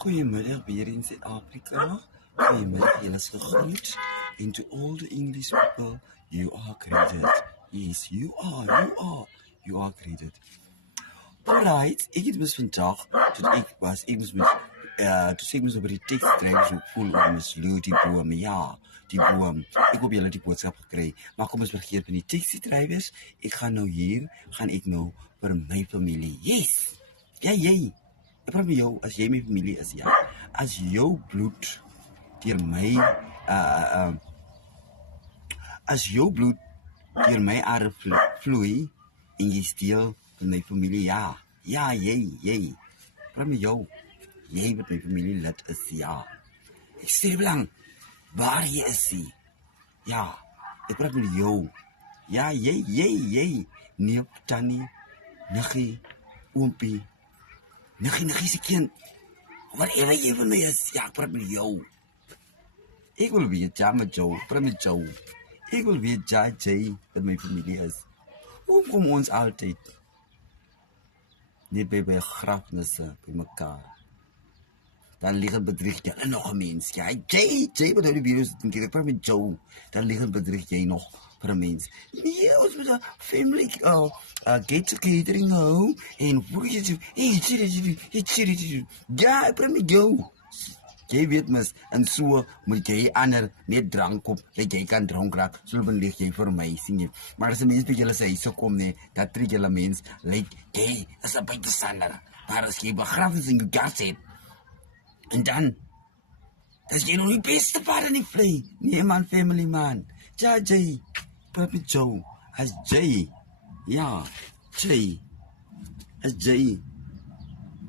Goedemiddag weer in Zuid-Afrika. Goedemiddag, jullie is gegroet. And to all the English people, you are greeted. Yes, you are greeted. Alright, ik het mis vandaag, toen ik moest over die tekst schrijven, zo voel oor mislukt die boom, ja, die boom. Ik hoop jullie die boodschap gekregen. Maar kom eens vergeet van die tekstschrijvers, ik ga nou voor mijn familie. Yes! Ja, jij. Ik praat met jou, als jij mijn familie is, ja. Als jouw bloed door mij aarde vloeit en je steel van mijn familie, ja. Ja, jij. Ik praat met jou. Jij met mijn familie lid is, ja. Ik stel belang, waar je is, ja. Ik praat met jou. Ja, jij. Neef, Tannie, Niggie, Oompie. Niggie se kind. Whatever jy van my is, ja, ek praat met jou. Ek wil weet, ja, met jou, praat met jou. Ek wil weet, ja, jy, wat my familie is. Hoe kom ons altyd net by begrafnisse by mekaar? Dan lig het bedrieg jy nog 'n mens. Ja, jy wat die virus dink ek praat met jou. Dan lig het bedrieg jy nog vir 'n mens. Nee, ons moet 'n family get together hou en hoe jy ja, ek praat met jou. Jy weet mis, en so moet jy ander net drank op, dat jy kan dronk raak, so lig jy vir my, sien jy. Maar as 'n mens by julle sê, so kom nee, dat trek julle mens, jy is 'n buitestander. Maar as jy begrafenis in jou gas het, en dan is jy nog nie beste vader in die vlei. Nee man, family man. Ja, jy, praat met jou. As jy, ja, jy, as jy,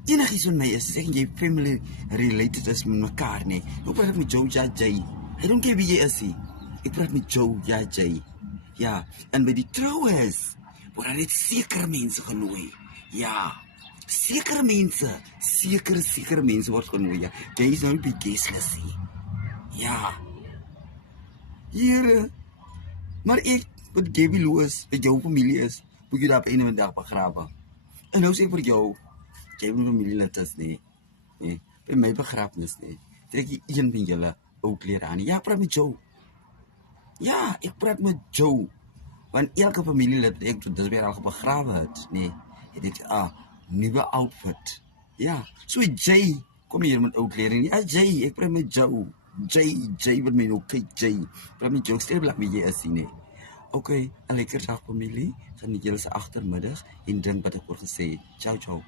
enigiets van my is, zeg jy family related is met mekaar, nee. Hoe praat ek met jou, ja, jy. I don't care wie jy is, ek praat met jou, ja, jy. Ja, en by die trouwens, word daar net sekere mense genooi. Ja, sekere mense word genooi, ja. Jy is nou nie by guestlist, ja. Here, maar ek, wat Gabby Loos, wat jou familie is, moet jy daar op een dag begrawe. En nou sê ek vir jou, jy moet familie lid is, nee. By my begrafenis, nee. Trek jy een van julle ou klere aan. Ja, praat met jou. Ja, ek praat met jou. Want elke familielid, ek tot weer al begrawe het, nee. Het dit nuwe outfit. Ja, so jy, kom hier met ou klere. Ja, jy, ek praat met jou. Jy wat my nou kyk, jy. Praat met jou, stel blak wie jy is, nee. Ok, 'n lekker dag familie. Geniet julle se agtermiddag en dink wat ek oor gesê het. Ciao.